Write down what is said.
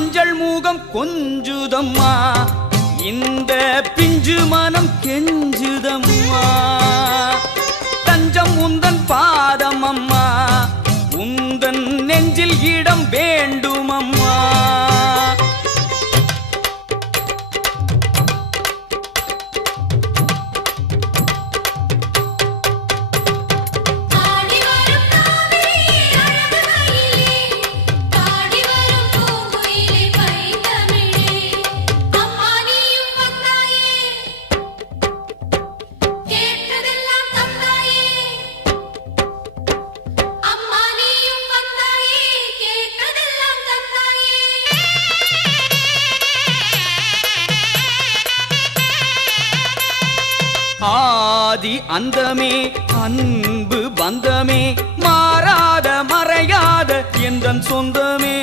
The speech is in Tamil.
மஞ்சள் மூகம் கொஞ்சுதம்மா இந்த பிஞ்சு மனம் கெஞ்சுதம்மா தஞ்சம் உந்தன் பாதம் அம்மா உந்தன் நெஞ்சில் இடம் வேண்டுமம்மா ஆதி அந்தமே அன்பு பந்தமே மாறாத மறையாத எந்தன் சொந்தமே